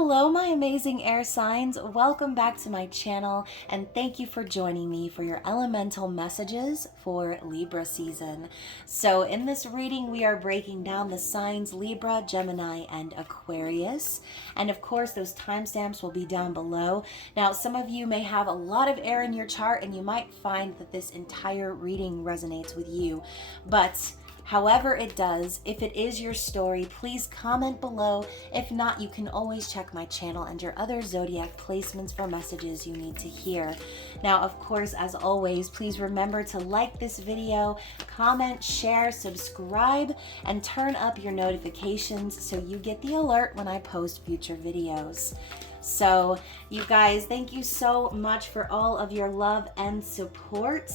Hello, my amazing air signs. Welcome back to my channel, and thank you for joining me for your elemental messages for Libra season. So, in this reading, we are breaking down the signs Libra, Gemini, and Aquarius. And of course, those timestamps will be down below. Now, some of you may have a lot of air in your chart, and you might find that this entire reading resonates with you. But however it does, if it is your story, please comment below. If not, you can always check my channel and your other zodiac placements for messages you need to hear. Now, of course, as always, please remember to like this video, comment, share, subscribe, and turn up your notifications so you get the alert when I post future videos. So, you guys, thank you so much for all of your love and support.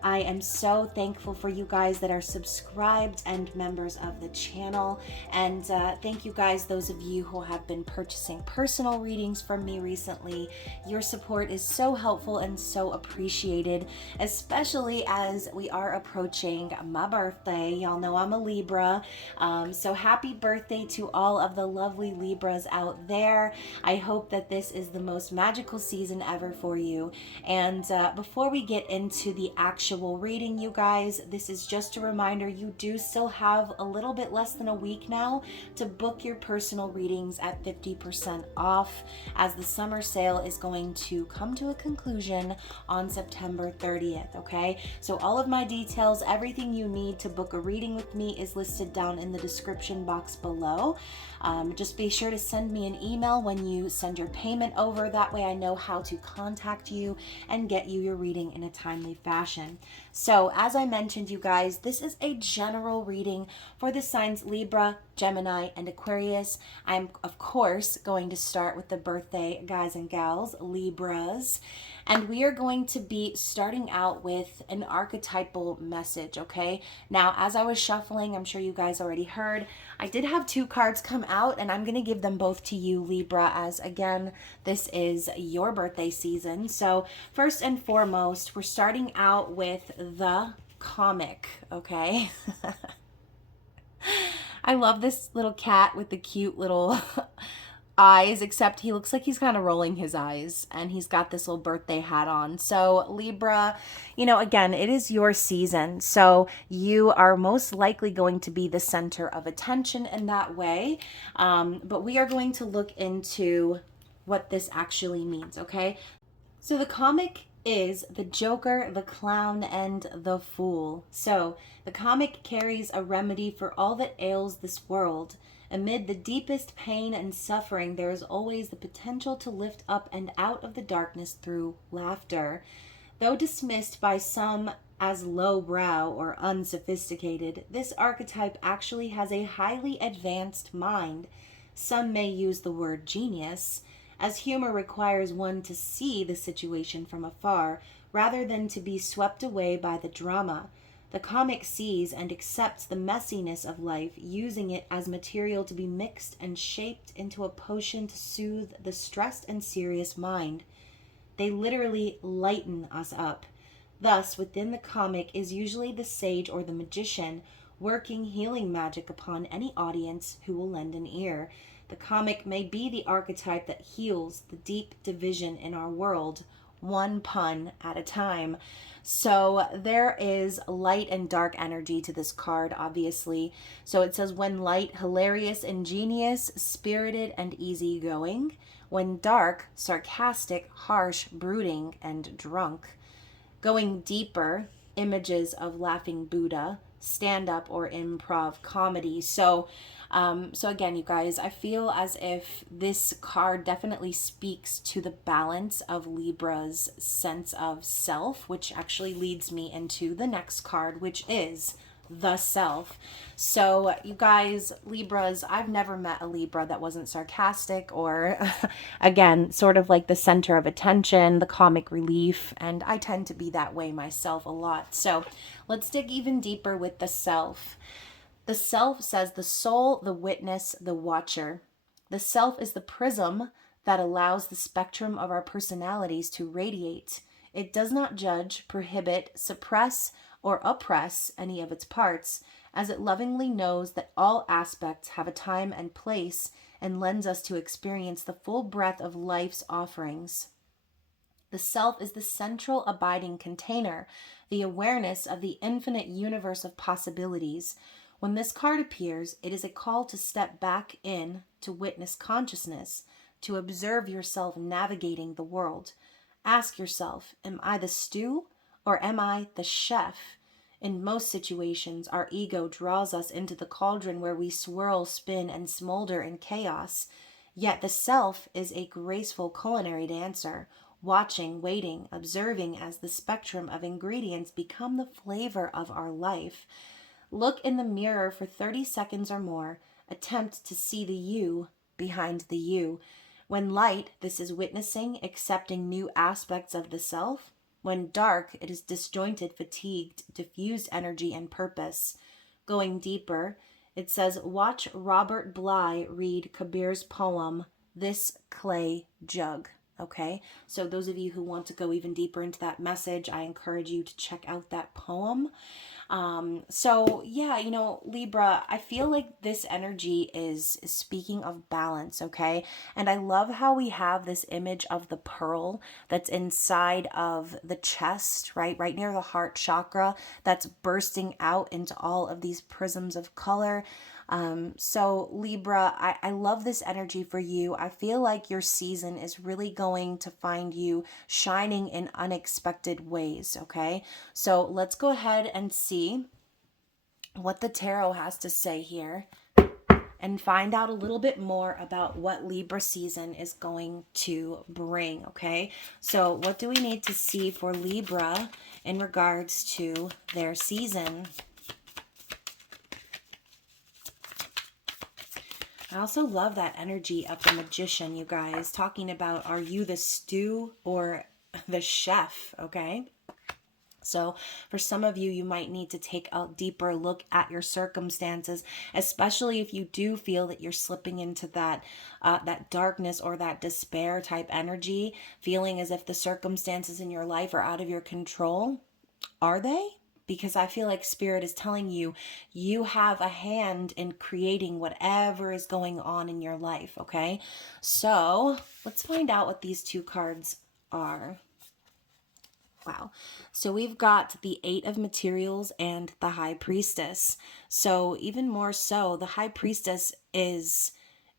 I am so thankful for you guys that are subscribed and members of the channel. And thank you guys, those of you who have been purchasing personal readings from me recently. Your support is so helpful and so appreciated, especially as we are approaching my birthday. Y'all know I'm a Libra. So happy birthday to all of the lovely Libras out there. I hope that this is the most magical season ever for you. And before we get into the actual reading, you guys, this is just a reminder, you do still have a little bit less than a week now to book your personal readings at 50% off, as the summer sale is going to come to a conclusion on September 30th. Okay, so all of my details, everything you need to book a reading with me is listed down in the description box below. Just be sure to send me an email when you send your payment over. That way I know how to contact you and get you your reading in a timely fashion. So, as I mentioned, you guys, this is a general reading for the signs Libra, Gemini, and Aquarius. I'm, of course, going to start with the birthday guys and gals, Libras. And we are going to be starting out with an archetypal message, okay? Now, as I was shuffling, I'm sure you guys already heard, I did have two cards come out, and I'm going to give them both to you, Libra, as again, this is your birthday season. So first and foremost, we're starting out with the comic, okay? I love this little cat with the cute little eyes, except he looks like he's kind of rolling his eyes, and he's got this little birthday hat on. So Libra, you know, again, it is your season, so you are most likely going to be the center of attention in that way. But we are going to look into what this actually means, okay? So the comic is the Joker, the Clown, and the Fool. So the comic carries a remedy for all that ails this world. Amid the deepest pain and suffering, there is always the potential to lift up and out of the darkness through laughter. Though dismissed by some as lowbrow or unsophisticated, this archetype actually has a highly advanced mind. Some may use the word genius, as humor requires one to see the situation from afar rather than to be swept away by the drama. The comic sees and accepts the messiness of life, using it as material to be mixed and shaped into a potion to soothe the stressed and serious mind. They literally lighten us up. Thus, within the comic is usually the sage or the magician working healing magic upon any audience who will lend an ear. The comic may be the archetype that heals the deep division in our world, one pun at a time. So there is light and dark energy to this card, obviously. So it says, when light, hilarious, ingenious, spirited, and easygoing. When dark, sarcastic, harsh, brooding, and drunk. Going deeper, images of laughing Buddha, stand-up or improv comedy. So again, you guys, I feel as if this card definitely speaks to the balance of Libra's sense of self, which actually leads me into the next card, which is the self. So you guys, Libras, I've never met a Libra that wasn't sarcastic or again, sort of like the center of attention, the comic relief, and I tend to be that way myself a lot. So let's dig even deeper with the self. The self says the soul, the witness, the watcher. The self is the prism that allows the spectrum of our personalities to radiate. It does not judge, prohibit, suppress, or oppress any of its parts, as it lovingly knows that all aspects have a time and place and lends us to experience the full breadth of life's offerings. The self is the central abiding container, the awareness of the infinite universe of possibilities. When this card appears, it is a call to step back in, to witness consciousness, to observe yourself navigating the world. Ask yourself, am I the stew or am I the chef? In most situations, our ego draws us into the cauldron where we swirl, spin, and smolder in chaos. Yet the self is a graceful culinary dancer, watching, waiting, observing as the spectrum of ingredients become the flavor of our life. Look in the mirror for 30 seconds or more. Attempt to see the you behind the you. When light, this is witnessing, accepting new aspects of the self. When dark, it is disjointed, fatigued, diffused energy and purpose. Going deeper, it says, watch Robert Bly read Kabir's poem, This Clay Jug. Okay, so those of you who want to go even deeper into that message, I encourage you to check out that poem. So yeah, Libra, I feel like this energy is speaking of balance, okay? And I love how we have this image of the pearl that's inside of the chest, right near the heart chakra, that's bursting out into all of these prisms of color. So Libra, I love this energy for you. I feel like your season is really going to find you shining in unexpected ways, okay? So let's go ahead and see what the tarot has to say here and find out a little bit more about what Libra season is going to bring, okay? So what do we need to see for Libra in regards to their season? I also love that energy of the Magician, you guys, talking about, are you the stew or the chef, okay? So for some of you, you might need to take a deeper look at your circumstances, especially if you do feel that you're slipping into that darkness or that despair type energy, feeling as if the circumstances in your life are out of your control. Are they? Because I feel like Spirit is telling you, you have a hand in creating whatever is going on in your life, okay? So let's find out what these two cards are. Wow. So we've got the Eight of Materials and the High Priestess. So even more so, the High Priestess is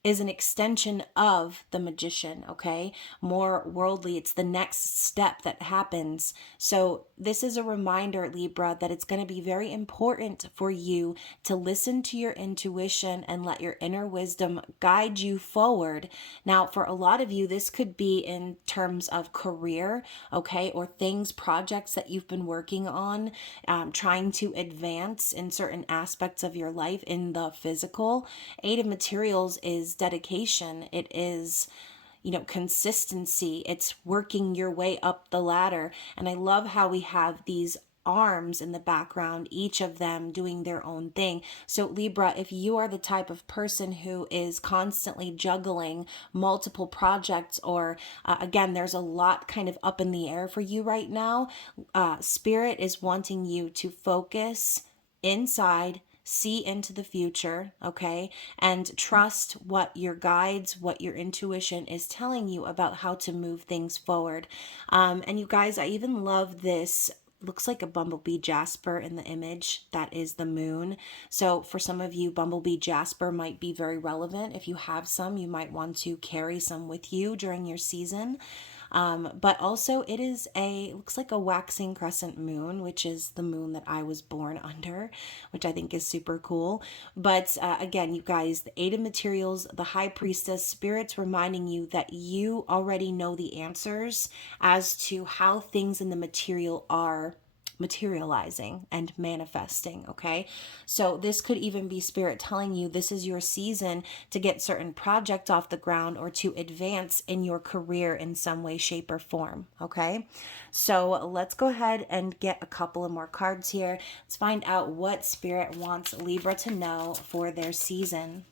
an extension of the Magician, okay? More worldly. It's the next step that happens. So this is a reminder, Libra, that it's going to be very important for you to listen to your intuition and let your inner wisdom guide you forward. Now, for a lot of you, this could be in terms of career, okay? Or things, projects that you've been working on, trying to advance in certain aspects of your life in the physical. Eight of Materials is dedication. It is, consistency. It's working your way up the ladder. And I love how we have these arms in the background, each of them doing their own thing. So Libra, if you are the type of person who is constantly juggling multiple projects, or again, there's a lot kind of up in the air for you right now, Spirit is wanting you to focus inside, see into the future, okay? And trust what your guides, what your intuition is telling you about how to move things forward. And you guys, I even love this. Looks like a bumblebee jasper in the image. That is the moon. So for some of you, bumblebee jasper might be very relevant. If you have some, you might want to carry some with you during your season. But also looks like a waxing crescent moon, which is the moon that I was born under, which I think is super cool. But again, you guys, the Eight of Materials, the High Priestess, Spirit's reminding you that you already know the answers as to how things in the material are materializing and manifesting, okay? So this could even be Spirit telling you this is your season to get certain projects off the ground or to advance in your career in some way, shape, or form, okay? So let's go ahead and get a couple of more cards here. Let's find out what Spirit wants Libra to know for their season.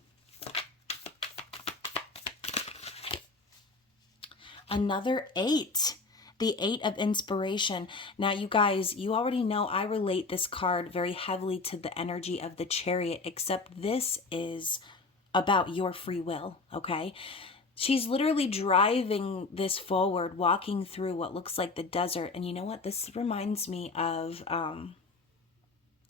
Another 8. The Eight of Inspiration. Now, you guys, you already know I relate this card very heavily to the energy of the Chariot, except this is about your free will, okay? She's literally driving this forward, walking through what looks like the desert. And you know what? This reminds me of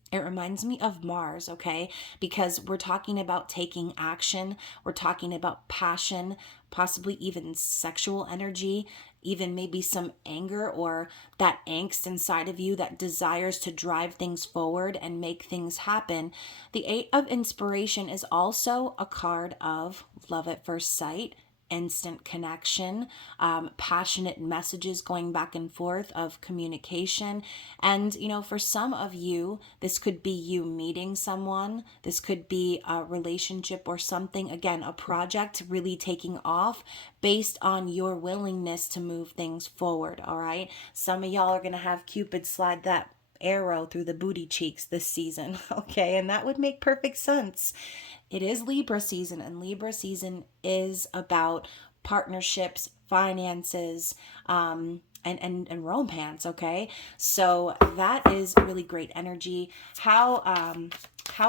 it reminds me of Mars, okay? Because we're talking about taking action, we're talking about passion, possibly even sexual energy, even maybe some anger or that angst inside of you that desires to drive things forward and make things happen. The Eight of Inspiration is also a card of love at first sight, instant connection, passionate messages going back and forth of communication. And, you know, for some of you, this could be you meeting someone. This could be a relationship or something, again, a project really taking off based on your willingness to move things forward. All right. Some of y'all are going to have Cupid slide that arrow through the booty cheeks this season. Okay. And that would make perfect sense. It is Libra season, and Libra season is about partnerships, finances, and romance. Okay, so that is really great energy. How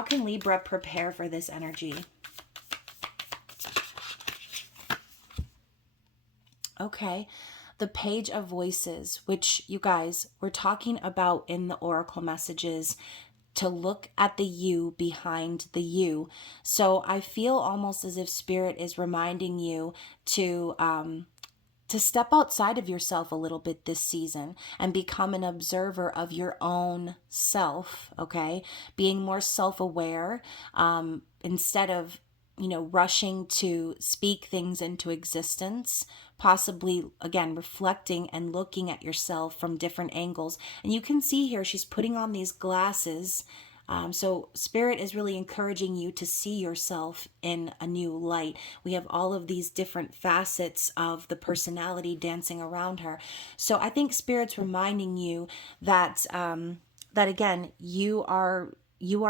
can Libra prepare for this energy? Okay. The Page of Voices, which you guys were talking about in the oracle messages, to look at the you behind the you. So I feel almost as if Spirit is reminding you to step outside of yourself a little bit this season and become an observer of your own self, okay? Being more self-aware, instead of, you know, rushing to speak things into existence, possibly, again, reflecting and looking at yourself from different angles. And you can see here, she's putting on these glasses. So Spirit is really encouraging you to see yourself in a new light. We have all of these different facets of the personality dancing around her. So I think Spirit's reminding you that, that again, you are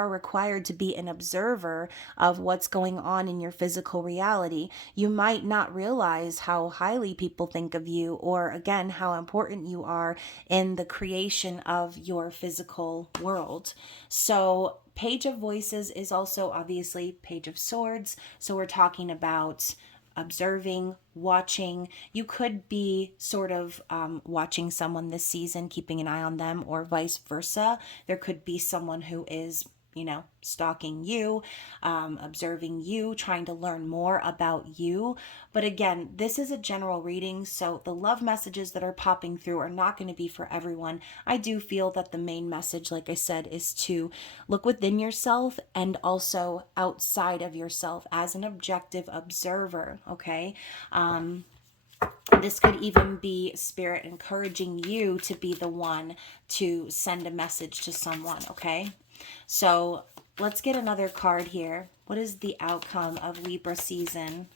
required to be an observer of what's going on in your physical reality. You might not realize how highly people think of you, or again, how important you are in the creation of your physical world. So Page of Voices is also obviously Page of Swords. So we're talking about observing, watching. You could be sort of watching someone this season, keeping an eye on them, or vice versa. There could be someone who is, you know, stalking you, observing you, trying to learn more about you. But again, this is a general reading, so the love messages that are popping through are not going to be for everyone. I do feel that the main message, like I said, is to look within yourself and also outside of yourself as an objective observer, okay? This could even be Spirit encouraging you to be the one to send a message to someone, okay? So let's get another card here. What is the outcome of Libra season?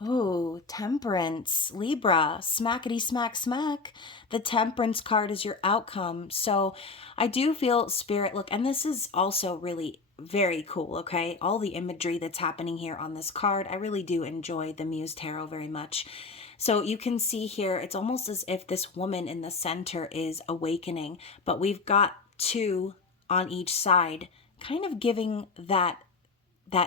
Oh, Temperance, Libra, smackety smack smack. The Temperance card is your outcome. So I do feel Spirit, look, and this is also really very cool, okay? All the imagery that's happening here on this card. I really do enjoy the Muse Tarot very much. So you can see here, it's almost as if this woman in the center is awakening, but we've got two on each side, kind of giving that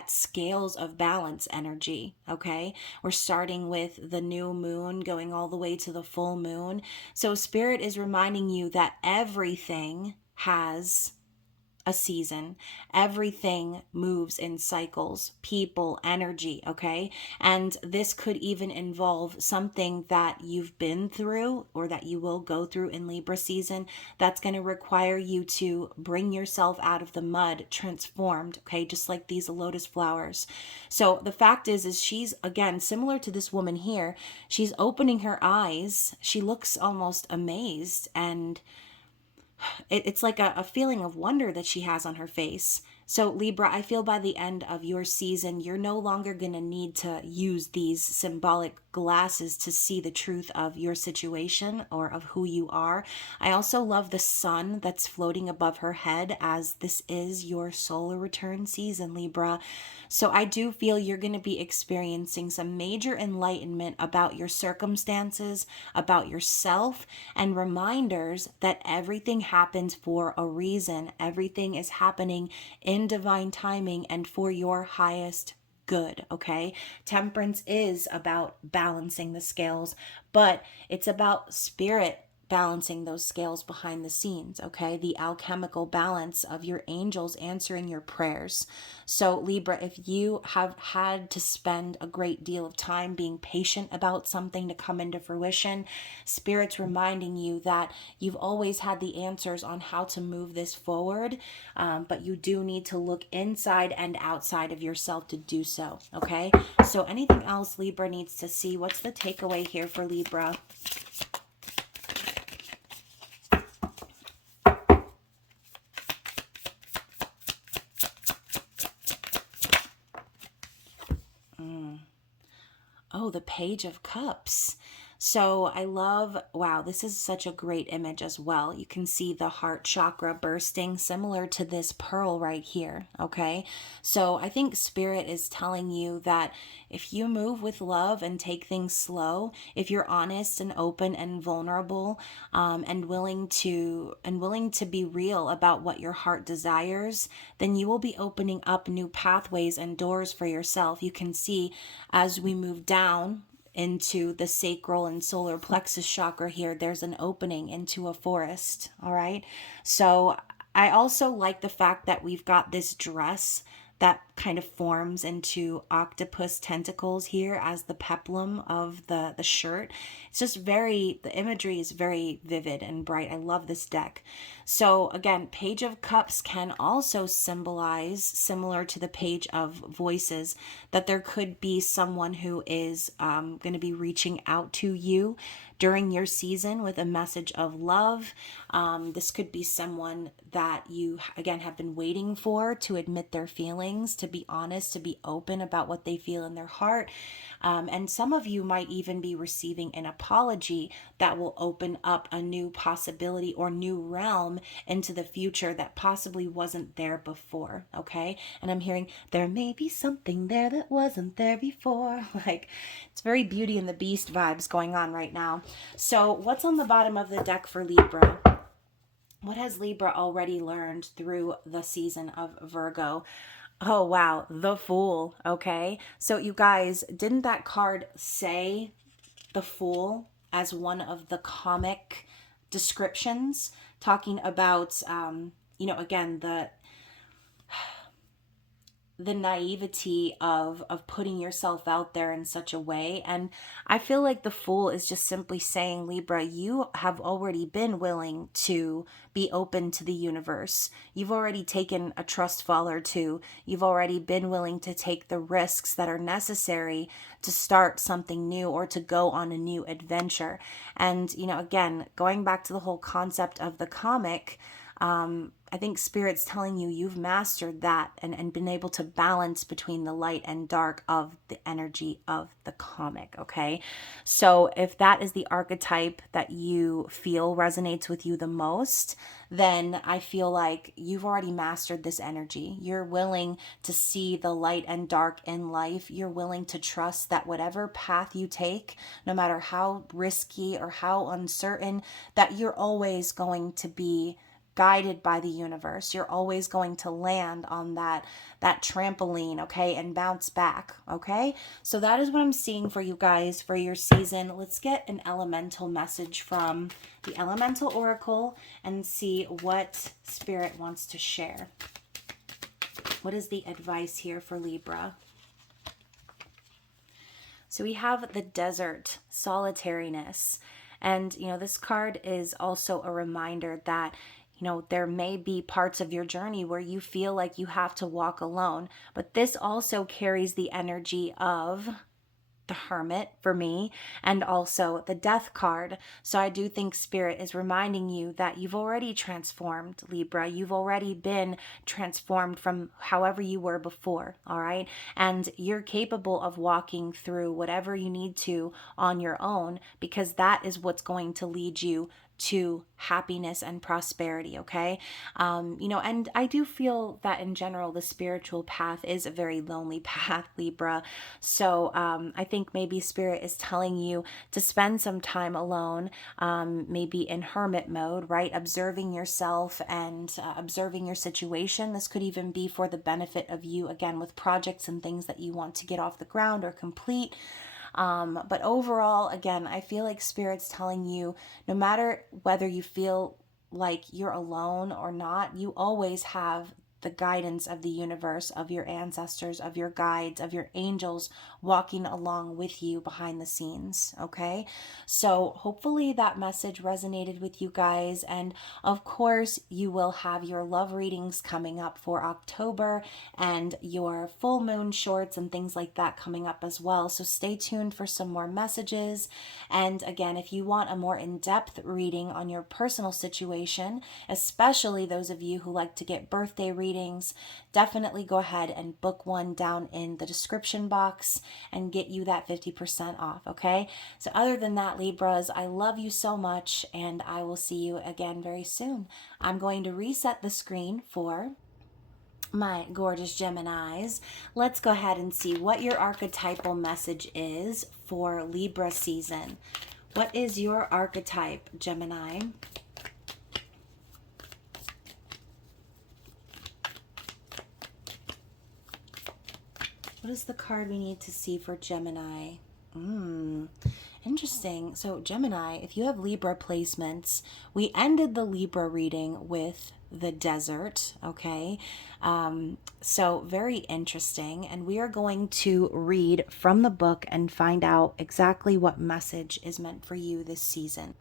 scales of balance energy, okay? We're starting with the new moon going all the way to the full moon. So Spirit is reminding you that everything has a season. Everything moves in cycles, people, energy, okay? And this could even involve something that you've been through or that you will go through in Libra season that's going to require you to bring yourself out of the mud, transformed, okay? Just like these lotus flowers. So the fact is she's, again, similar to this woman here, she's opening her eyes. She looks almost amazed, and it's like a feeling of wonder that she has on her face. So Libra, I feel by the end of your season, you're no longer going to need to use these symbolic glasses to see the truth of your situation or of who you are. I also love the sun that's floating above her head, as this is your solar return season, Libra. So I do feel you're going to be experiencing some major enlightenment about your circumstances, about yourself, and reminders that everything happens for a reason. Everything is happening in divine timing and for your highest good, okay? Temperance is about balancing the scales, but it's about spirit balancing those scales behind the scenes, okay? The alchemical balance of your angels answering your prayers. So, Libra, if you have had to spend a great deal of time being patient about something to come into fruition, Spirit's reminding you that you've always had the answers on how to move this forward, but you do need to look inside and outside of yourself to do so, okay? So, anything else Libra needs to see? What's the takeaway here for Libra? Oh, the Page of Cups. So I love, wow, this is such a great image as well. You can see the heart chakra bursting, similar to this pearl right here, okay? So I think Spirit is telling you that if you move with love and take things slow, if you're honest and open and vulnerable, and willing to be real about what your heart desires, then you will be opening up new pathways and doors for yourself. You can see as we move down into the sacral and solar plexus chakra here, there's an opening into a forest, all right? So I also like the fact that we've got this dress that kind of forms into octopus tentacles here as the peplum of the shirt. It's just the imagery is very vivid and bright. I love this deck. So again, Page of Cups can also symbolize, similar to the Page of Voices, that there could be someone who is going to be reaching out to you during your season with a message of love. This could be someone that you, again, have been waiting for to admit their feelings, to be honest, to be open about what they feel in their heart. And some of you might even be receiving an apology that will open up a new possibility or new realm into the future that possibly wasn't there before, okay? And I'm hearing there may be something there that wasn't there before. Like, it's very Beauty and the Beast vibes going on right now. So what's on the bottom of the deck for Libra? What has Libra already learned through the season of Virgo? Oh, wow. The Fool. Okay. So you guys, didn't that card say the Fool as one of the comic descriptions, talking about, again, the naivety of putting yourself out there in such a way. And I feel like the Fool is just simply saying, Libra, you have already been willing to be open to the universe. You've already taken a trust fall or two. You've already been willing to take the risks that are necessary to start something new or to go on a new adventure. And, again, going back to the whole concept of the comic, I think Spirit's telling you you've mastered that and been able to balance between the light and dark of the energy of the comic, okay? So if that is the archetype that you feel resonates with you the most, then I feel like you've already mastered this energy. You're willing to see the light and dark in life. You're willing to trust that whatever path you take, no matter how risky or how uncertain, that you're always going to be guided by the universe. You're always going to land on that trampoline, okay, and bounce back, okay? So that is what I'm seeing for you guys for your season. Let's get an elemental message from the Elemental Oracle and see what Spirit wants to share. What is the advice here for Libra? So we have the Desert, solitariness. And, this card is also a reminder that there may be parts of your journey where you feel like you have to walk alone, but this also carries the energy of the Hermit for me, and also the Death card. So I do think Spirit is reminding you that you've already transformed, Libra. You've already been transformed from however you were before, all right? And you're capable of walking through whatever you need to on your own, because that is what's going to lead you to happiness and prosperity, okay? And I do feel that in general, the spiritual path is a very lonely path, Libra. So I think maybe Spirit is telling you to spend some time alone, maybe in hermit mode, right? Observing yourself and observing your situation. This could even be for the benefit of you, again, with projects and things that you want to get off the ground or complete. But overall, again, I feel like Spirit's telling you, no matter whether you feel like you're alone or not, you always have the guidance of the universe, of your ancestors, of your guides, of your angels walking along with you behind the scenes, okay? So hopefully that message resonated with you guys. And of course, you will have your love readings coming up for October and your full moon shorts and things like that coming up as well. So stay tuned for some more messages. And again, if you want a more in-depth reading on your personal situation, especially those of you who like to get birthday readings, definitely go ahead and book one down in the description box and get you that 50% off, okay? So other than that, Libras, I love you so much, and I will see you again very soon. I'm going to reset the screen for my gorgeous Geminis. Let's go ahead and see what your archetypal message is for Libra season. What is your archetype, Gemini? What is the card we need to see for Gemini? Interesting. So Gemini, if you have Libra placements, we ended the Libra reading with the desert, okay? So very interesting. And we are going to read from the book and find out exactly what message is meant for you this season.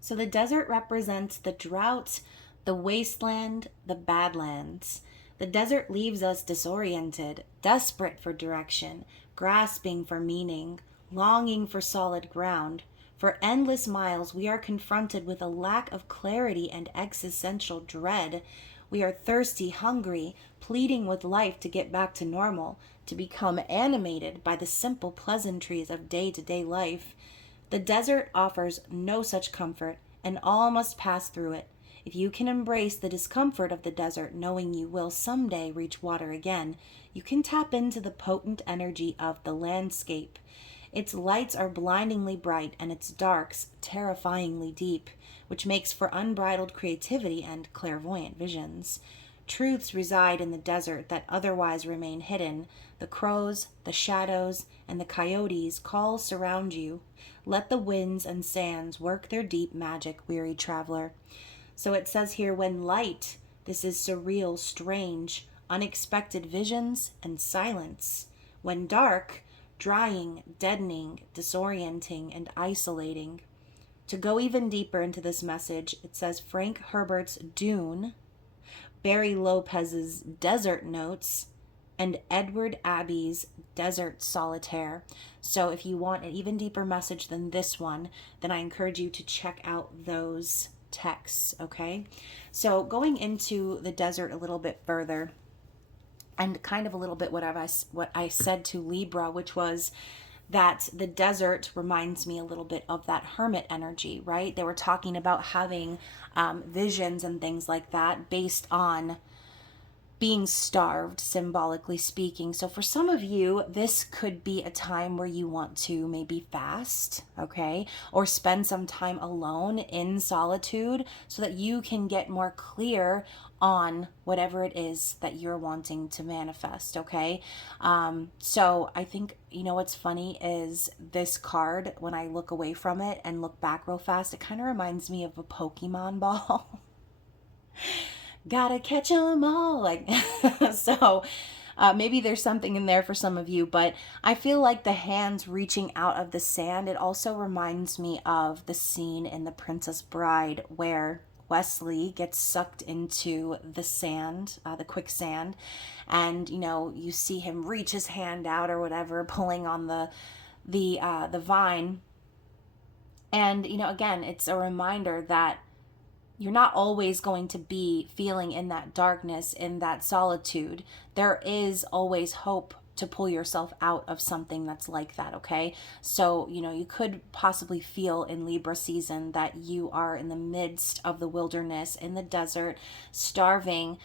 So the desert represents the drought, the wasteland, the badlands. The desert leaves us disoriented, desperate for direction, grasping for meaning, longing for solid ground. For endless miles, we are confronted with a lack of clarity and existential dread. We are thirsty, hungry, pleading with life to get back to normal, to become animated by the simple pleasantries of day-to-day life. The desert offers no such comfort, and all must pass through it. If you can embrace the discomfort of the desert, knowing you will someday reach water again, you can tap into the potent energy of the landscape. Its lights are blindingly bright and its darks terrifyingly deep, which makes for unbridled creativity and clairvoyant visions. Truths reside in the desert that otherwise remain hidden. The crows, the shadows, and the coyotes call surround you. Let the winds and sands work their deep magic, weary traveler. So it says here, when light, this is surreal, strange, unexpected visions and silence. When dark, drying, deadening, disorienting, and isolating. To go even deeper into this message, it says Frank Herbert's Dune, Barry Lopez's Desert Notes, and Edward Abbey's Desert Solitaire. So if you want an even deeper message than this one, then I encourage you to check out those texts, okay? So going into the desert a little bit further, and kind of a little bit what I said to Libra, which was that the desert reminds me a little bit of that hermit energy, right? They were talking about having visions and things like that based on being starved, symbolically speaking. So for some of you, this could be a time where you want to maybe fast, okay? Or spend some time alone in solitude so that you can get more clear on whatever it is that you're wanting to manifest, okay? So I think, you know, what's funny is this card, when I look away from it and look back real fast, it kind of reminds me of a Pokemon ball. Gotta catch them all, like so maybe there's something in there for some of you, but I feel like the hands reaching out of the sand, it also reminds me of the scene in The Princess Bride where Wesley gets sucked into the sand, the quicksand, and you know, you see him reach his hand out or whatever, pulling on the the vine. And, you know, again, it's a reminder that you're not always going to be feeling in that darkness, in that solitude. There is always hope to pull yourself out of something that's like that, okay? So, you know, you could possibly feel in Libra season that you are in the midst of the wilderness, in the desert, starving.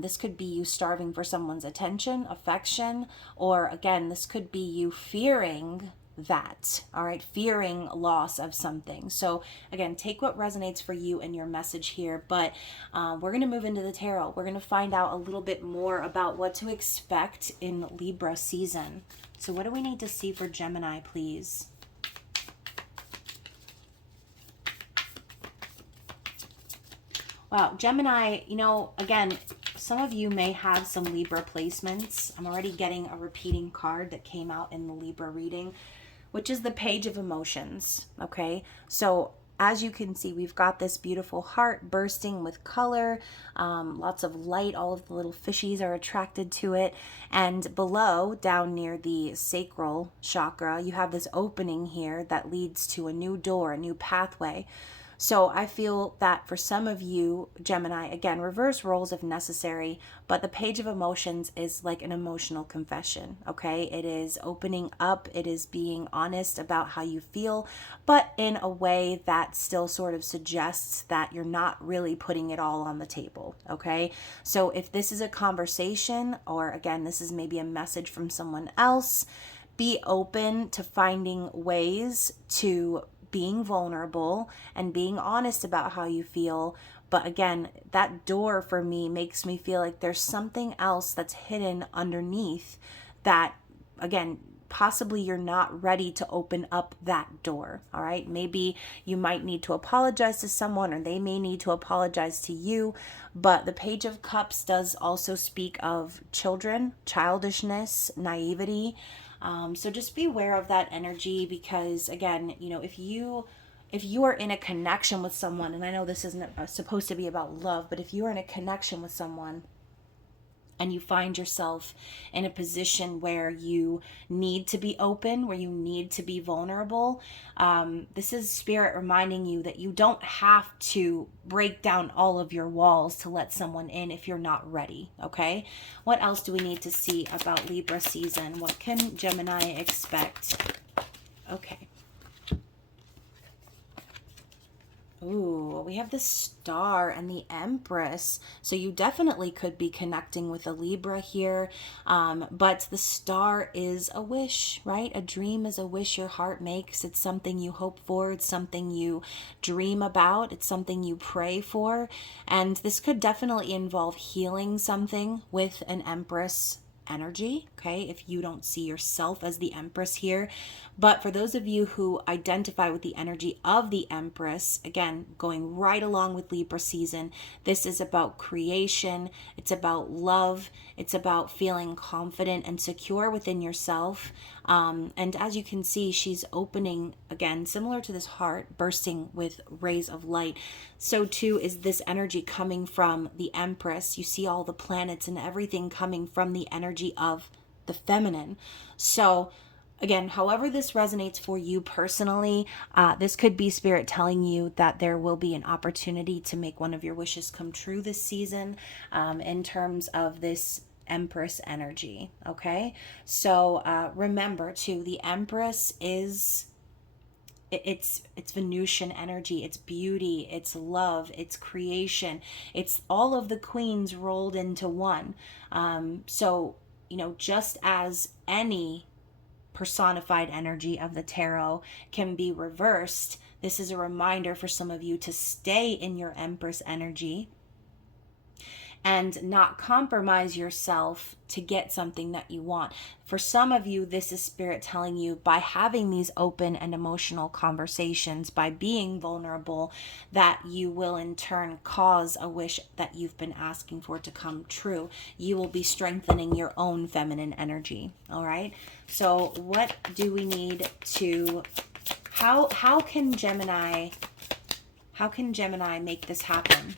This could be you starving for someone's attention, affection, or again, this could be you fearing that, all right, fearing loss of something. So again, take what resonates for you and your message here, but we're going to move into the tarot. We're going to find out a little bit more about what to expect in Libra season. So what do we need to see for Gemini, please? Wow, Gemini, you know, again, some of you may have some Libra placements. I'm already getting a repeating card that came out in the Libra reading, which is the Page of Emotions, okay? So as you can see, we've got this beautiful heart bursting with color, lots of light, all of the little fishies are attracted to it. And below, down near the sacral chakra, you have this opening here that leads to a new door, a new pathway. So I feel that for some of you, Gemini, again, reverse roles if necessary, but the Page of Emotions is like an emotional confession, okay? It is opening up, it is being honest about how you feel, but in a way that still sort of suggests that you're not really putting it all on the table, okay? So if this is a conversation, or again, this is maybe a message from someone else, be open to finding ways to being vulnerable and being honest about how you feel. But again, that door for me makes me feel like there's something else that's hidden underneath that, again, possibly you're not ready to open up that door. All right. Maybe you might need to apologize to someone, or they may need to apologize to you. But the Page of Cups does also speak of children, childishness, naivety. So just be aware of that energy, because again, you know, if you are in a connection with someone, and I know this isn't supposed to be about love, but if you are in a connection with someone and you find yourself in a position where you need to be open, where you need to be vulnerable, this is Spirit reminding you that you don't have to break down all of your walls to let someone in if you're not ready, okay? What else do we need to see about Libra season? What can Gemini expect? Okay. Ooh, we have the Star and the Empress. So you definitely could be connecting with a Libra here. But the Star is a wish, right? A dream is a wish your heart makes. It's something you hope for. It's something you dream about. It's something you pray for. And this could definitely involve healing something with an Empress energy, okay, if you don't see yourself as the Empress here. But for those of you who identify with the energy of the Empress, again, going right along with Libra season, this is about creation, it's about love, it's about feeling confident and secure within yourself. And as you can see, she's opening, again, similar to this heart bursting with rays of light. So too is this energy coming from the Empress. You see all the planets and everything coming from the energy of the feminine. So again, however this resonates for you personally, this could be Spirit telling you that there will be an opportunity to make one of your wishes come true this season, in terms of this Empress energy, okay? So remember too, the Empress is, it's Venusian energy, it's beauty, it's love, it's creation, it's all of the queens rolled into one. So, you know, just as any personified energy of the tarot can be reversed, this is a reminder for some of you to stay in your Empress energy and not compromise yourself to get something that you want. For some of you, this is Spirit telling you, by having these open and emotional conversations, by being vulnerable, that you will in turn cause a wish that you've been asking for to come true. You will be strengthening your own feminine energy, all right? So what do we need to, how can Gemini make this happen?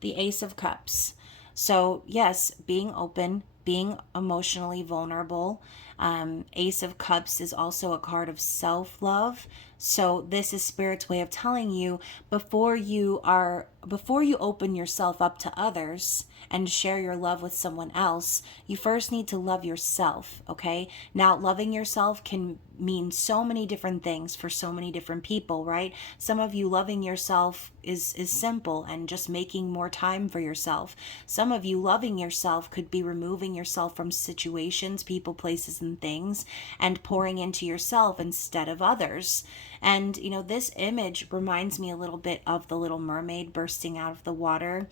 The Ace of Cups. So yes, being open, being emotionally vulnerable, Ace of Cups is also a card of self-love. So this is Spirit's way of telling you, before you open yourself up to others and share your love with someone else, you first need to love yourself, okay? Now, loving yourself can mean so many different things for so many different people, right? Some of you, loving yourself is simple and just making more time for yourself. Some of you, loving yourself could be removing yourself from situations, people, places, and things, and pouring into yourself instead of others. And, this image reminds me a little bit of the Little Mermaid bursting out of the water.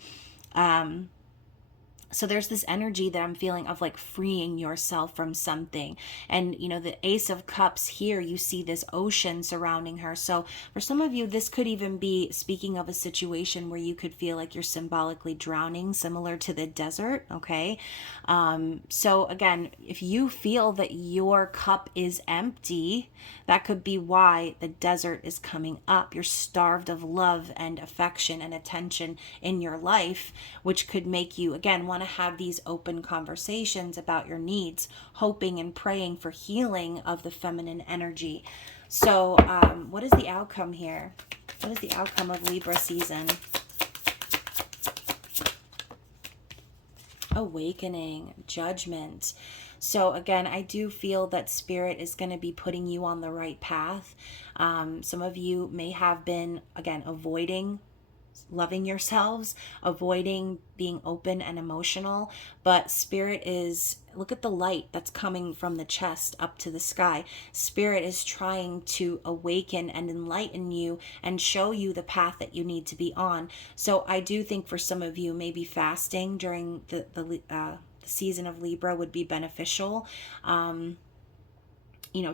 So there's this energy that I'm feeling of like freeing yourself from something. And, the Ace of Cups here, you see this ocean surrounding her. So for some of you, this could even be speaking of a situation where you could feel like you're symbolically drowning, similar to the desert, okay? So again, if you feel that your cup is empty, that could be why the desert is coming up. You're starved of love and affection and attention in your life, which could make you, again, want to have these open conversations about your needs, hoping and praying for healing of the feminine energy. So what is the outcome here? What is the outcome of Libra season? Awakening, judgment. So again, I do feel that Spirit is going to be putting you on the right path. Some of you may have been, again, avoiding loving yourselves, avoiding being open and emotional, but Spirit is, look at the light that's coming from the chest up to the sky. Spirit is trying to awaken and enlighten you and show you the path that you need to be on. So I do think for some of you, maybe fasting during the season of Libra would be beneficial.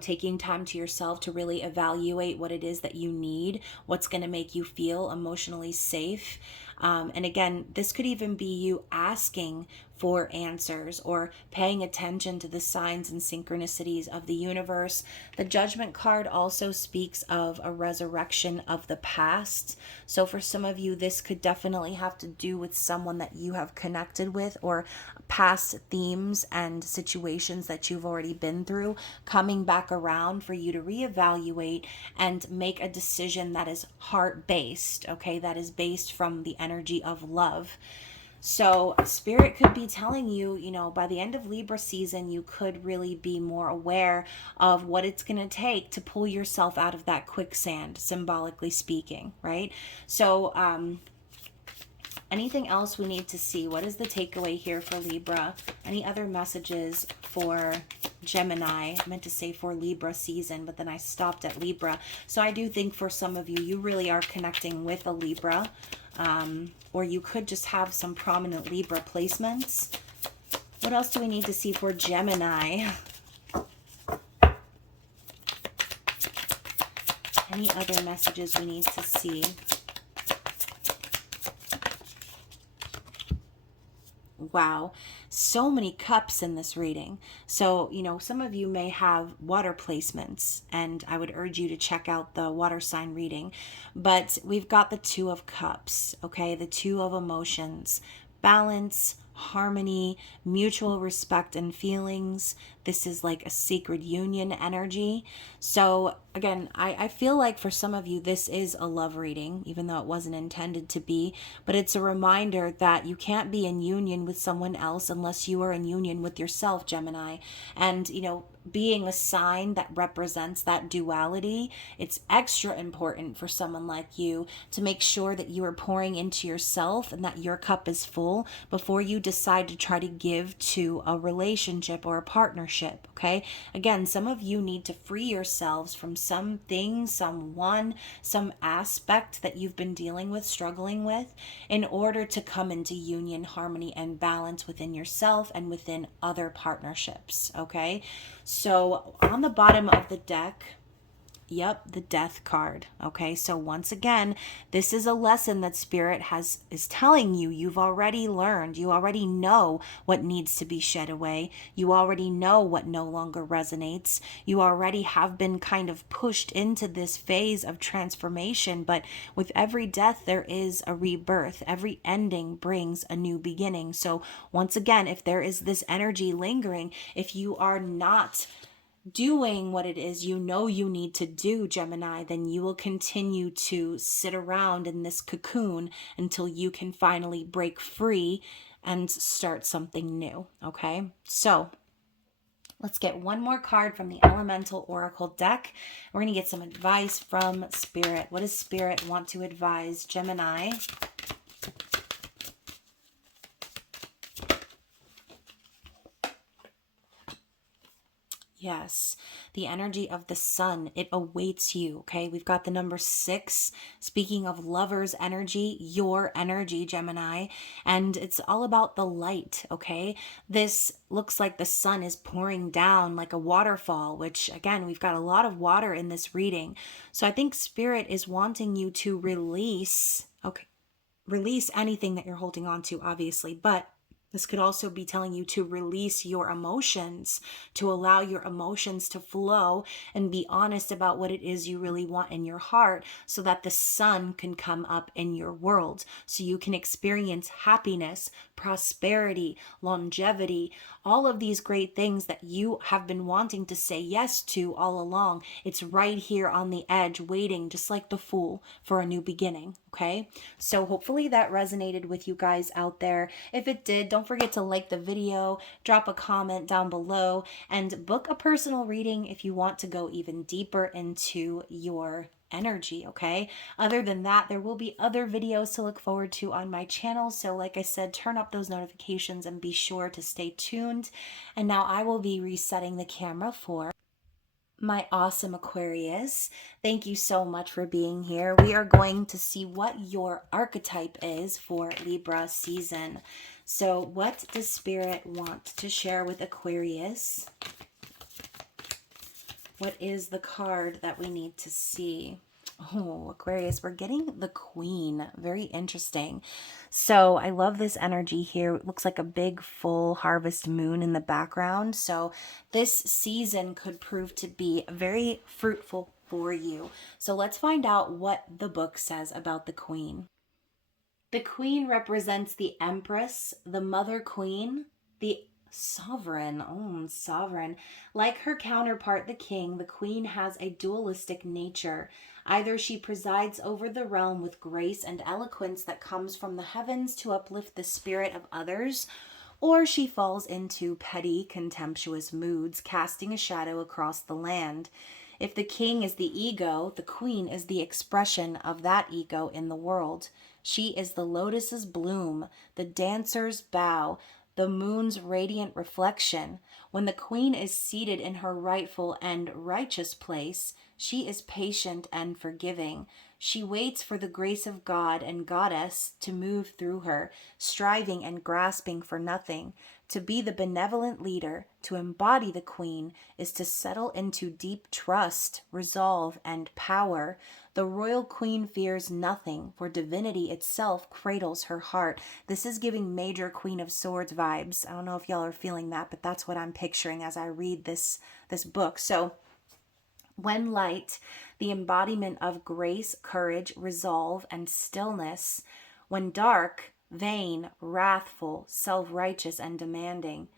Taking time to yourself to really evaluate what it is that you need, what's going to make you feel emotionally safe. And again, this could even be you asking for answers or paying attention to the signs and synchronicities of the universe. The Judgment card also speaks of a resurrection of the past. So for some of you, this could definitely have to do with someone that you have connected with, or past themes and situations that you've already been through coming back around for you to reevaluate and make a decision that is heart-based, okay? That is based from the energy of love. So Spirit could be telling you, by the end of Libra season, you could really be more aware of what it's going to take to pull yourself out of that quicksand, symbolically speaking, right? So anything else we need to see? What is the takeaway here for Libra? Any other messages for Gemini? I meant to say for Libra season, but then I stopped at Libra. So I do think for some of you, you really are connecting with a Libra. Or you could just have some prominent Libra placements. What else do we need to see for Gemini? Any other messages we need to see? Wow, so many cups in this reading. So, some of you may have water placements, and I would urge you to check out the water sign reading. But we've got the Two of Cups, okay? The Two of Emotions, balance, harmony, mutual respect and feelings. This is like a sacred union energy. So again, I feel like for some of you, this is a love reading, even though it wasn't intended to be, but it's a reminder that you can't be in union with someone else unless you are in union with yourself, Gemini. And, being a sign that represents that duality, it's extra important for someone like you to make sure that you are pouring into yourself and that your cup is full before you decide to try to give to a relationship or a partnership, okay? Again, some of you need to free yourselves from something, someone, some aspect that you've been dealing with, struggling with, in order to come into union, harmony, and balance within yourself and within other partnerships, okay? So on the bottom of the deck, Yep, the death card. Okay, so once again, this is a lesson that Spirit is telling you. You've already learned. You already know what needs to be shed away. You already know what no longer resonates. You already have been kind of pushed into this phase of transformation, but with every death there is a rebirth. Every ending brings a new beginning. So once again, if there is this energy lingering, if you are not doing what it is you know you need to do, Gemini, then you will continue to sit around in this cocoon until you can finally break free and start something new. Okay, so let's get one more card from the Elemental Oracle deck. We're going to get some advice from Spirit. What does Spirit want to advise Gemini? Yes, the energy of the sun, it awaits you, okay? We've got the number 6, speaking of lover's energy, your energy, Gemini, and it's all about the light, okay? This looks like the sun is pouring down like a waterfall, which, again, we've got a lot of water in this reading. So I think Spirit is wanting you to release, okay, release anything that you're holding on to, obviously, but this could also be telling you to release your emotions, to allow your emotions to flow and be honest about what it is you really want in your heart so that the sun can come up in your world, so you can experience happiness, prosperity, longevity, all of these great things that you have been wanting to say yes to all along. It's right here on the edge, waiting just like the Fool for a new beginning, okay? So hopefully that resonated with you guys out there. If it did, don't forget to like the video, drop a comment down below, and book a personal reading if you want to go even deeper into your energy, okay? Other than that, there will be other videos to look forward to on my channel. So like I said, turn up those notifications and be sure to stay tuned. And now I will be resetting the camera for my awesome Aquarius. Thank you so much for being here. We are going to see what your archetype is for Libra season. So what does Spirit want to share with Aquarius? What is the card that we need to see? Oh, Aquarius, we're getting the Queen. Very interesting. So I love this energy here. It looks like a big full harvest moon in the background. So this season could prove to be very fruitful for you. So let's find out what the book says about the Queen. The Queen represents the Empress, the Mother Queen, the Sovereign. Oh, sovereign. Like her counterpart, the King, the Queen has a dualistic nature. Either she presides over the realm with grace and eloquence that comes from the heavens to uplift the spirit of others, or she falls into petty, contemptuous moods, casting a shadow across the land. If the king is the ego, the queen is the expression of that ego in the world. She is the lotus's bloom, the dancer's bow, the moon's radiant reflection. When the queen is seated in her rightful and righteous place, she is patient and forgiving. She waits for the grace of God and Goddess to move through her, striving and grasping for nothing. To be the benevolent leader, to embody the queen, is to settle into deep trust, resolve, and power. The royal queen fears nothing, for divinity itself cradles her heart. This is giving major Queen of Swords vibes. I don't know if y'all are feeling that, but that's what I'm picturing as I read this book. So when light, the embodiment of grace, courage, resolve, and stillness. When dark, vain, wrathful, self-righteous, and demanding.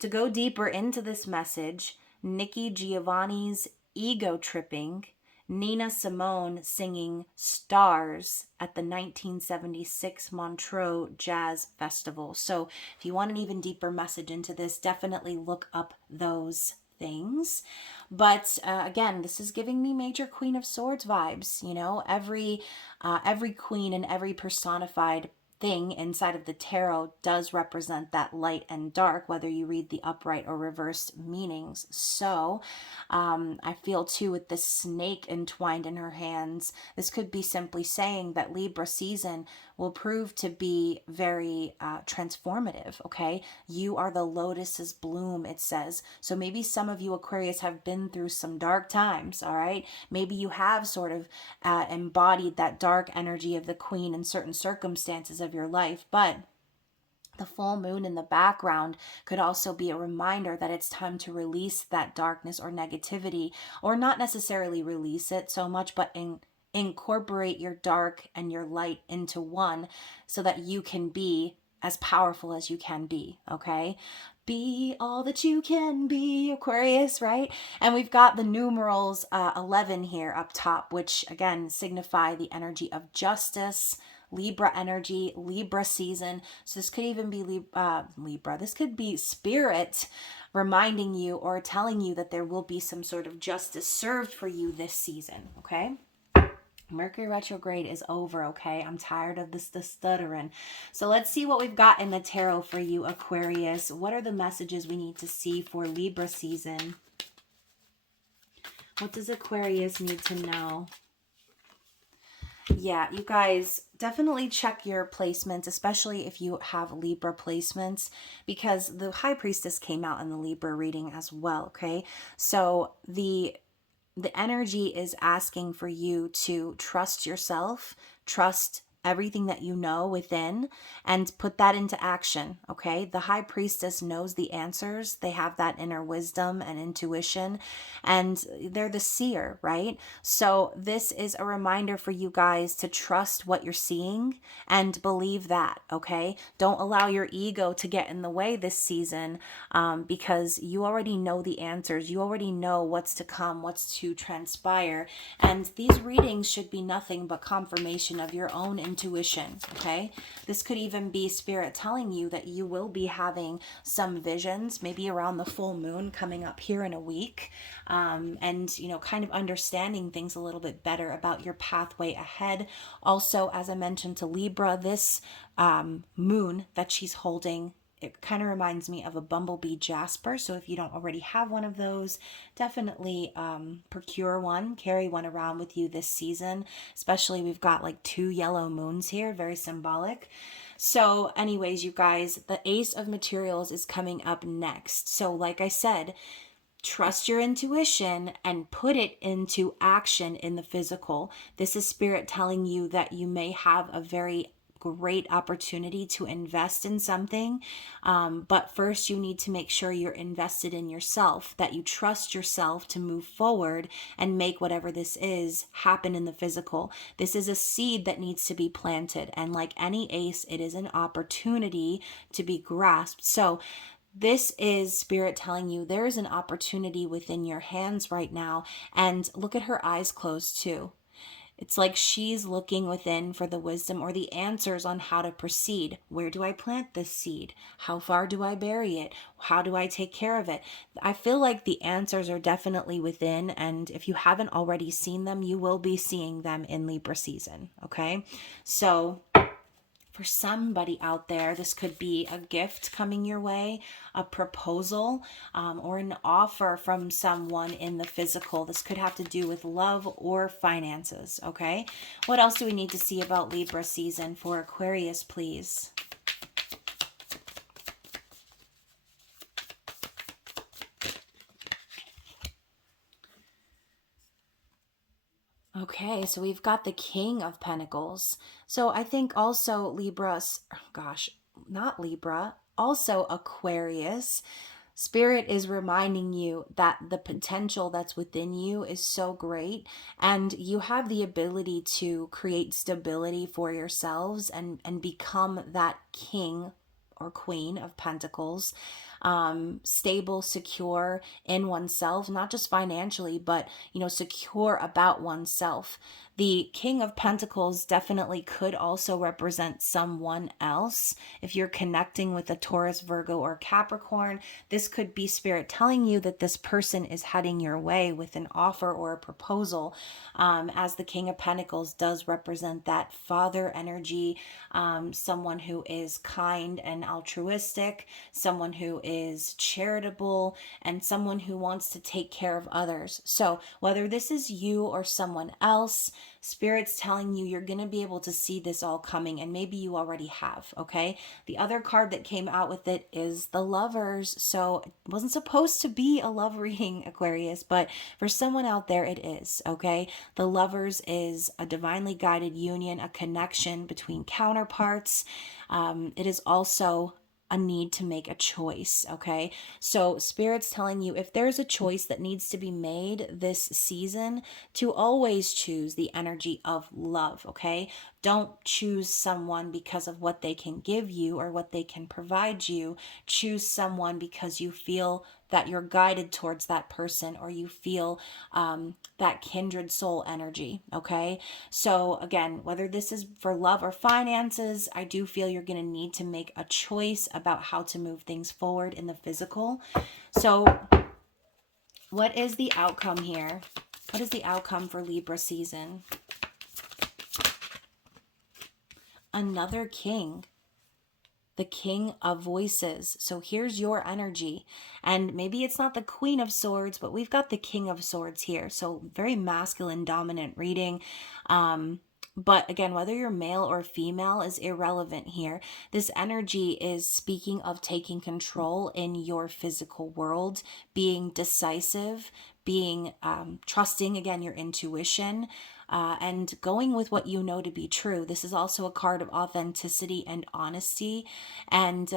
To go deeper into this message, Nikki Giovanni's Ego Tripping, Nina Simone singing Stars at the 1976 Montreux Jazz Festival. So if you want an even deeper message into this, definitely look up those things. But again, this is giving me major Queen of Swords vibes. You know, every queen and every personified thing inside of the tarot does represent that light and dark, whether you read the upright or reversed meanings. So I feel too with this snake entwined in her hands, this could be simply saying that Libra season will prove to be very transformative, okay? You are the lotus's bloom, it says. So maybe some of you Aquarius have been through some dark times, all right? Maybe you have sort of embodied that dark energy of the queen in certain circumstances of your life, but the full moon in the background could also be a reminder that it's time to release that darkness or negativity, or not necessarily release it so much, but incorporate your dark and your light into one so that you can be as powerful as you can be, okay? Be all that you can be, Aquarius, right? And we've got the numerals 11 here up top, which again signify the energy of justice, Libra energy, Libra season. So this could even be Libra. This could be spirit reminding you or telling you that there will be some sort of justice served for you this season, okay? Mercury retrograde is over, okay? I'm tired of the stuttering. So let's see what we've got in the tarot for you, Aquarius. What are the messages we need to see for Libra season? What does Aquarius need to know? Yeah, you guys definitely check your placements, especially if you have Libra placements, because the High Priestess came out in the Libra reading as well, okay? So the energy is asking for you to trust yourself, trust everything that you know within, and put that into action, okay? The High Priestess knows the answers. They have that inner wisdom and intuition, and they're the seer, right? So this is a reminder for you guys to trust what you're seeing and believe that, okay? Don't allow your ego to get in the way this season, because you already know the answers. You already know what's to come, what's to transpire, and these readings should be nothing but confirmation of your own intuition, okay? This could even be spirit telling you that you will be having some visions, maybe around the full moon coming up here in a week, and, you know, kind of understanding things a little bit better about your pathway ahead. Also, as I mentioned to Libra, this moon that she's holding, it kind of reminds me of a bumblebee jasper. So if you don't already have one of those, definitely procure one, carry one around with you this season. Especially we've got like 2 yellow moons here, very symbolic. So anyways, you guys, the Ace of Materials is coming up next. So like I said, trust your intuition and put it into action in the physical. This is spirit telling you that you may have a very great opportunity to invest in something, but first you need to make sure you're invested in yourself, that you trust yourself to move forward and make whatever this is happen in the physical. This is a seed that needs to be planted, and like any ace, it is an opportunity to be grasped. So this is spirit telling you there is an opportunity within your hands right now. And look at her eyes closed too. It's like she's looking within for the wisdom or the answers on how to proceed. Where do I plant this seed? How far do I bury it? How do I take care of it? I feel like the answers are definitely within, and if you haven't already seen them, you will be seeing them in Libra season, okay? So for somebody out there, this could be a gift coming your way, a proposal, or an offer from someone in the physical. This could have to do with love or finances, okay? What else do we need to see about Libra season for Aquarius, please? Okay, so we've got the King of Pentacles. So I think also not Libra, also Aquarius. Spirit is reminding you that the potential that's within you is so great, and you have the ability to create stability for yourselves and become that king or queen of pentacles, stable, secure in oneself, not just financially, but, you know, secure about oneself. The King of Pentacles definitely could also represent someone else. If you're connecting with a Taurus, Virgo, or Capricorn, this could be spirit telling you that this person is heading your way with an offer or a proposal, as the King of Pentacles does represent that father energy, someone who is kind and altruistic, someone who is charitable, and someone who wants to take care of others. So whether this is you or someone else, Spirit's telling you you're going to be able to see this all coming, and maybe you already have, okay? The other card that came out with it is the Lovers. So it wasn't supposed to be a love reading, Aquarius, but for someone out there, it is, okay? The Lovers is a divinely guided union, a connection between counterparts. It is also a need to make a choice, okay? So Spirit's telling you if there's a choice that needs to be made this season, to always choose the energy of love, okay? Don't choose someone because of what they can give you or what they can provide you. Choose someone because you feel that you're guided towards that person, or you feel that kindred soul energy, okay? So again, whether this is for love or finances, I do feel you're going to need to make a choice about how to move things forward in the physical. So what is the outcome here? What is the outcome for Libra season? Another king. The King of Voices. So here's your energy. And maybe it's not the Queen of Swords, but we've got the King of Swords here. So very masculine dominant reading. But again, whether you're male or female is irrelevant here. This energy is speaking of taking control in your physical world, being decisive, being trusting, again, your intuition, and going with what you know to be true. This is also a card of authenticity and honesty. And,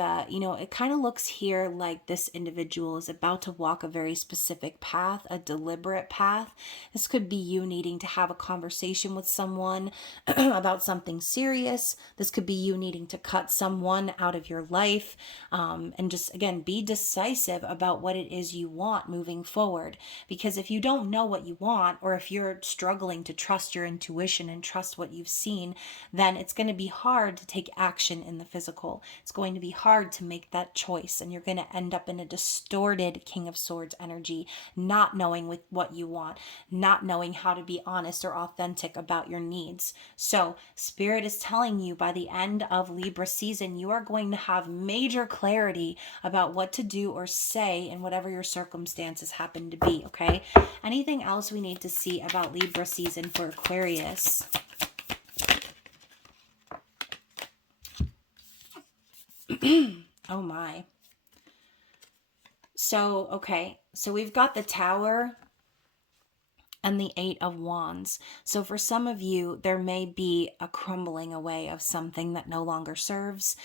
it kind of looks here like this individual is about to walk a very specific path, a deliberate path. This could be you needing to have a conversation with someone about something serious. This could be you needing to cut someone out of your life, and just, again, be decisive about what it is you want moving forward. Because if you don't know what you want, or if you're struggling to trust your intuition and trust what you've seen, then it's going to be hard to take action in the physical. It's going to be hard to make that choice, and you're going to end up in a distorted King of Swords energy, not knowing what you want, not knowing how to be honest or authentic about your needs. So Spirit is telling you by the end of Libra season, you are going to have major clarity about what to do or say in whatever your circumstances happen to be, okay? Anything else we need to see about Libra season for Aquarius? Oh my. So, okay. So we've got the Tower and the Eight of Wands. So for some of you, there may be a crumbling away of something that no longer serves.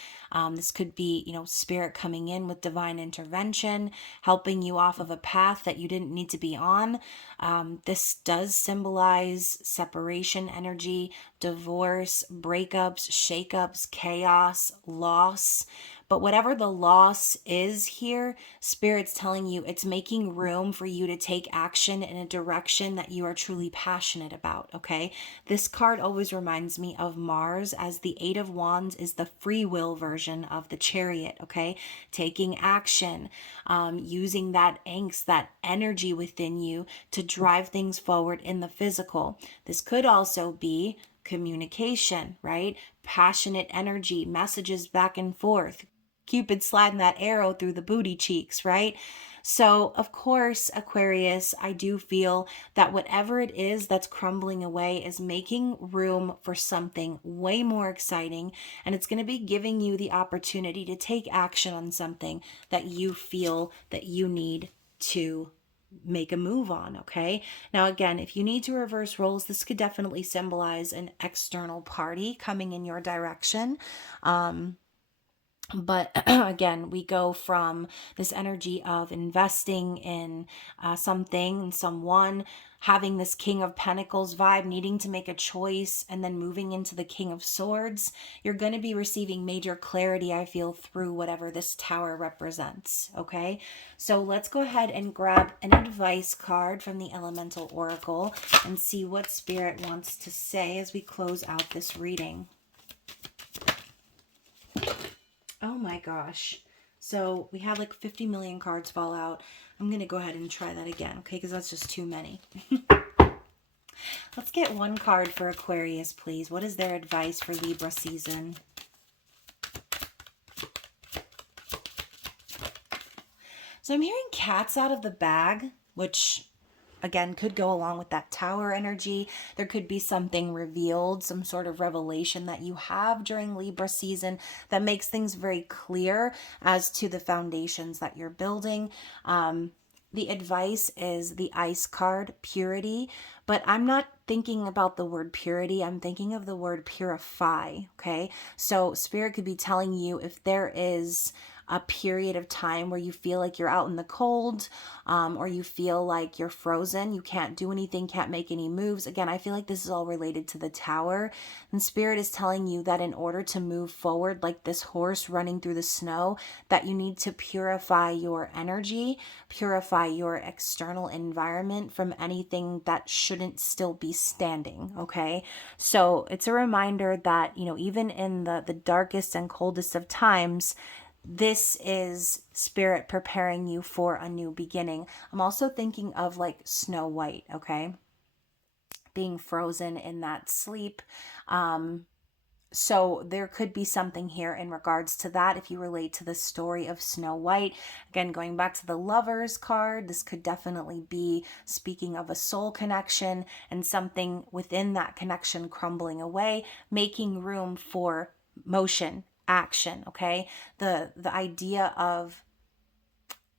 This could be, Spirit coming in with divine intervention, helping you off of a path that you didn't need to be on. This does symbolize separation energy, divorce, breakups, shakeups, chaos, loss. But whatever the loss is here, Spirit's telling you it's making room for you to take action in a direction that you are truly passionate about, okay? This card always reminds me of Mars, as the Eight of Wands is the free will version of the Chariot, okay? Taking action, using that angst, that energy within you to drive things forward in the physical. This could also be communication, right? Passionate energy, messages back and forth. Cupid sliding that arrow through the booty cheeks, right? So, of course, Aquarius, I do feel that whatever it is that's crumbling away is making room for something way more exciting, and it's going to be giving you the opportunity to take action on something that you feel that you need to make a move on, okay? Now, again, if you need to reverse roles, this could definitely symbolize an external party coming in your direction. But again, we go from this energy of investing in something, someone, having this King of Pentacles vibe, needing to make a choice, and then moving into the King of Swords. You're going to be receiving major clarity, I feel, through whatever this Tower represents, okay? So let's go ahead and grab an advice card from the Elemental Oracle and see what Spirit wants to say as we close out this reading. Oh my gosh. So we had like 50 million cards fall out. I'm going to go ahead and try that again, okay? Because that's just too many. Let's get one card for Aquarius, please. What is their advice for Libra season? So I'm hearing cats out of the bag, which again, could go along with that Tower energy. There could be something revealed, some sort of revelation that you have during Libra season that makes things very clear as to the foundations that you're building. The advice is the Ice card, purity, but I'm not thinking about the word purity. I'm thinking of the word purify, okay? So Spirit could be telling you if there is a period of time where you feel like you're out in the cold, or you feel like you're frozen, you can't do anything, can't make any moves. Again, I feel like this is all related to the Tower. And Spirit is telling you that in order to move forward, like this horse running through the snow, that you need to purify your energy, purify your external environment from anything that shouldn't still be standing, okay? So it's a reminder that, you know, even in the darkest and coldest of times, this is Spirit preparing you for a new beginning. I'm also thinking of like Snow White, okay? Being frozen in that sleep. So there could be something here in regards to that if you relate to the story of Snow White. Again, going back to the Lovers card, this could definitely be speaking of a soul connection and something within that connection crumbling away, making room for motion, action, okay? The idea of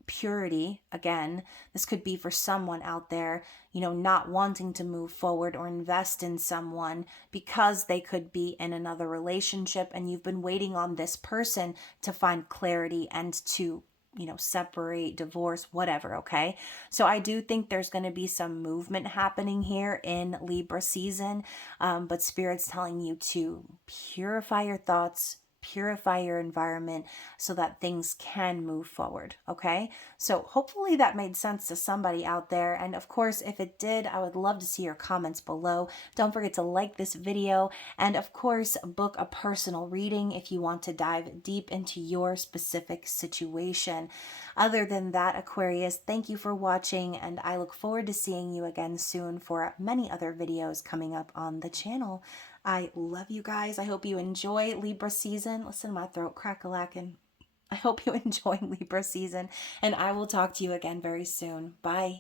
purity, again, this could be for someone out there, you know, not wanting to move forward or invest in someone because they could be in another relationship and you've been waiting on this person to find clarity and to, you know, separate, divorce, whatever, okay? So I do think there's going to be some movement happening here in Libra season, but Spirit's telling you to purify your thoughts, purify your environment so that things can move forward, okay? So hopefully that made sense to somebody out there. And of course, if it did, I would love to see your comments below. Don't forget to like this video and of course, book a personal reading if you want to dive deep into your specific situation. Other than that, Aquarius, thank you for watching and I look forward to seeing you again soon for many other videos coming up on the channel. I love you guys. I hope you enjoy Libra season. Listen, my throat crack-a-lackin'. I hope you enjoy Libra season, and I will talk to you again very soon. Bye.